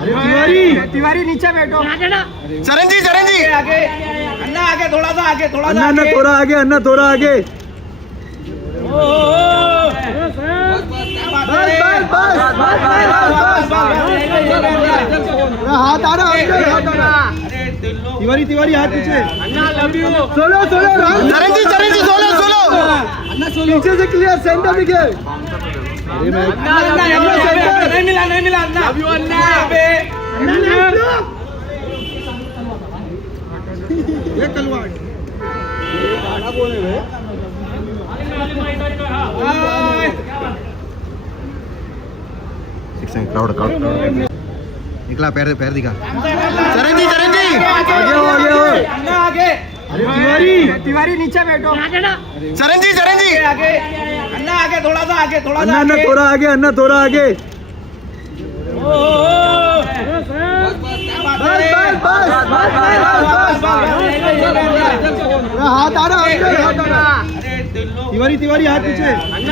तिवारी तिवारी नीचे बैठो। चरण जी आगे अन्ना आगे थोड़ा सा आगे थोड़ा सा अन्ना थोड़ा आगे, अन्ना थोड़ा आगे। हाथ आ रहा, तिवारी तिवारी हाथ पीछे। सोलो सोलो चरण जी सोलो सोलो पीछे से क्लियर, सेंटर में गए। नहीं मिला अन्ना। ये कलवाड़ क्राउड निकला, पैर दिखा। चरण जी आगे हो, आगे हो। अन्ना आगे तिवारी तिवारी नीचे बैठो। चरण जी आगे अन्ना आगे थोड़ा सा आगे थोड़ा सा अन्ना थोड़ा आगे, अन्ना थोड़ा आगे। हाथ आ रहा, तिवारी तिवारी हाथ पीछे।